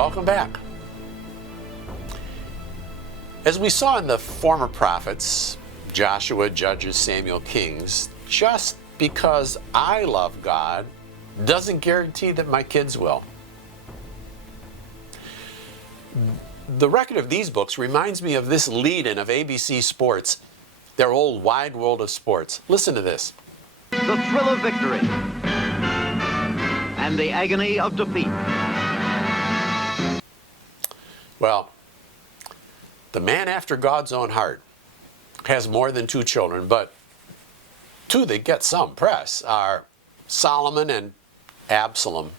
Welcome back. As we saw in the former prophets, Joshua, Judges, Samuel, Kings, just because I love God doesn't guarantee that my kids will. The record of these books reminds me of this lead-in of ABC Sports, their old Wide World of Sports. Listen to this. The thrill of victory and the agony of defeat. Well, the man after God's own heart has more than 2 children, but 2 that get some press are Solomon and Absalom.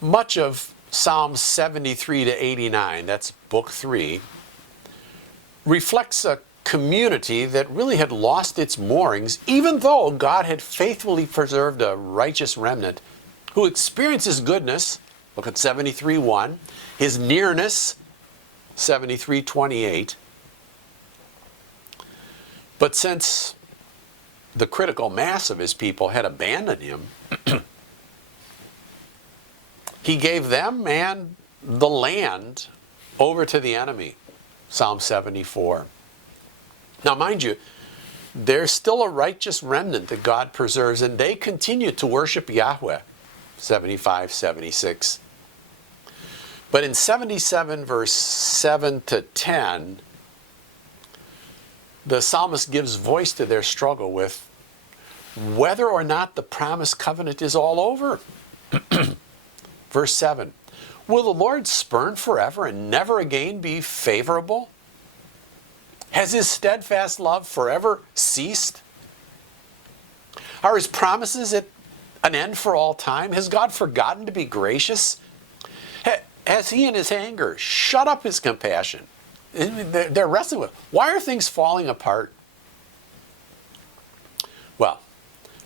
Much of Psalms 73 to 89, that's book 3, reflects a community that really had lost its moorings, even though God had faithfully preserved a righteous remnant who experienced his goodness. Look at 73:1, his nearness, 73:28. But since the critical mass of his people had abandoned him, he gave them and the land over to the enemy, Psalm 74. Now, mind you, there's still a righteous remnant that God preserves, and they continue to worship Yahweh, 75:76. But in 77 verse 7 to 10, the psalmist gives voice to their struggle with whether or not the promised covenant is all over. Verse 7, will the Lord spurn forever and never again be favorable? Has his steadfast love forever ceased? Are his promises at an end for all time? Has God forgotten to be gracious? Has he in his anger shut up his compassion? They're wrestling with, why are things falling apart? Well,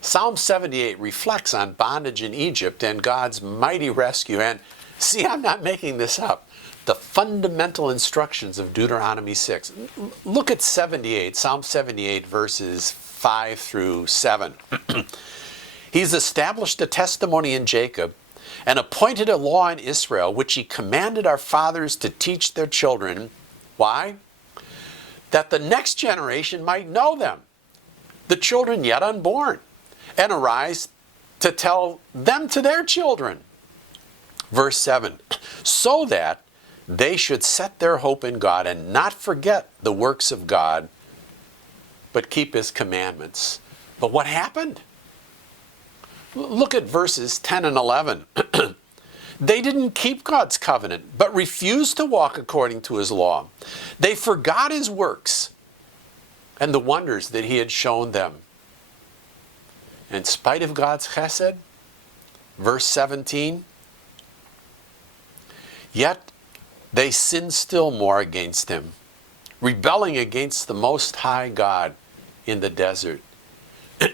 Psalm 78 reflects on bondage in Egypt and God's mighty rescue. And see, I'm not making this up. The fundamental instructions of Deuteronomy 6. Look at 78, Psalm 78, verses 5 through 7. He's established a testimony in Jacob and appointed a law in Israel, which he commanded our fathers to teach their children. Why? That the next generation might know them, the children yet unborn, and arise to tell them to their children. Verse 7, so that they should set their hope in God and not forget the works of God, but keep his commandments. But what happened? Look at verses 10 and 11. They didn't keep God's covenant, but refused to walk according to his law. They forgot his works and the wonders that he had shown them. In spite of God's chesed, verse 17, yet they sinned still more against him, rebelling against the Most High God in the desert.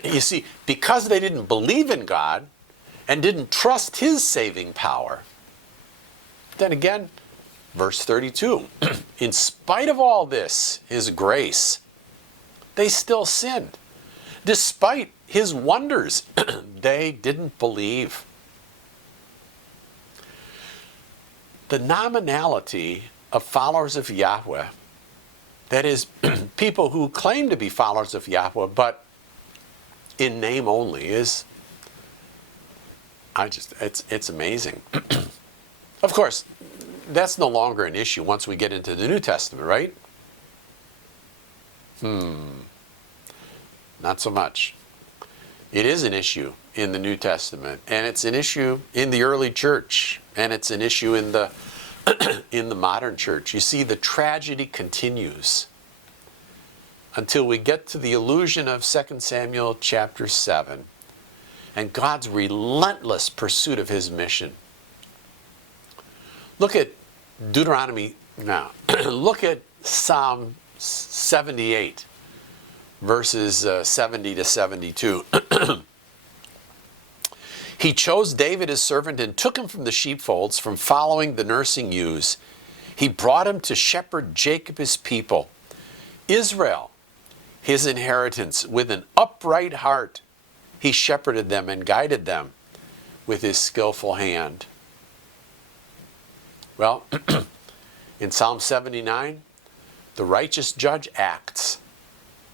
You see, because they didn't believe in God and didn't trust his saving power. Then again, verse 32, in spite of all this, his grace, they still sinned. Despite his wonders, they didn't believe. The nominality of followers of Yahweh, that is, people who claim to be followers of Yahweh, but in name only, is, it's amazing. Of course, that's no longer an issue once we get into the New Testament, right? Not so much. It is an issue in the New Testament, and it's an issue in the early church, and it's an issue in the in the modern church. You see, the tragedy continues until we get to the allusion of 2 Samuel chapter 7 and God's relentless pursuit of his mission. Look at Deuteronomy now. Look at Psalm 78, verses 70 to 72. He chose David his servant and took him from the sheepfolds, from following the nursing ewes. He brought him to shepherd Jacob his people, Israel his inheritance. With an upright heart he shepherded them and guided them with his skillful hand. Well, in Psalm 79, the righteous judge acts.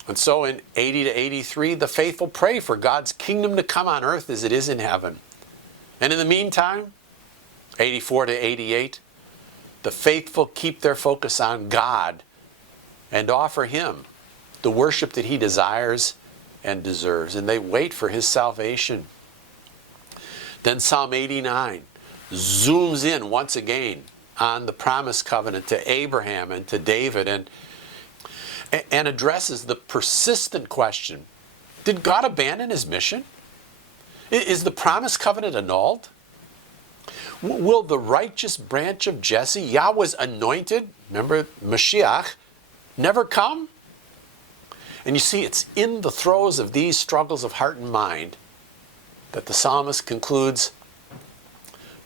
And so in 80 to 83, the faithful pray for God's kingdom to come on earth as it is in heaven. And in the meantime, 84 to 88, the faithful keep their focus on God and offer Him the worship that He desires and deserves. And they wait for His salvation. Then Psalm 89 zooms in once again on the promised covenant to Abraham and to David and addresses the persistent question, did God abandon His mission? Is the promised covenant annulled? Will the righteous branch of Jesse, Yahweh's anointed, remember Mashiach, never come? And you see, it's in the throes of these struggles of heart and mind that the psalmist concludes,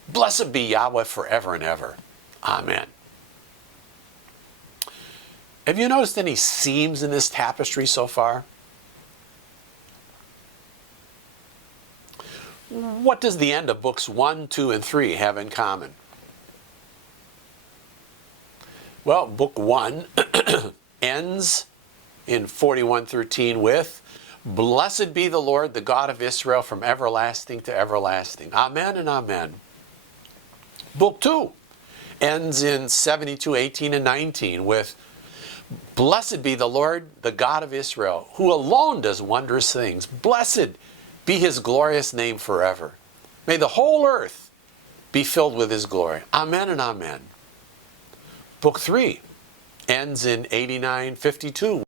blessed be Yahweh forever and ever. Amen. Have you noticed any seams in this tapestry so far? What does the end of books 1, 2, and 3 have in common? Well, book 1 ends in 41:13 with, blessed be the Lord, the God of Israel, from everlasting to everlasting. Amen and amen. Book 2 ends in 72:18 and 19 with, blessed be the Lord, the God of Israel, who alone does wondrous things. Blessed be His glorious name forever. May the whole earth be filled with His glory. Amen and amen. Book 3 ends in 89:52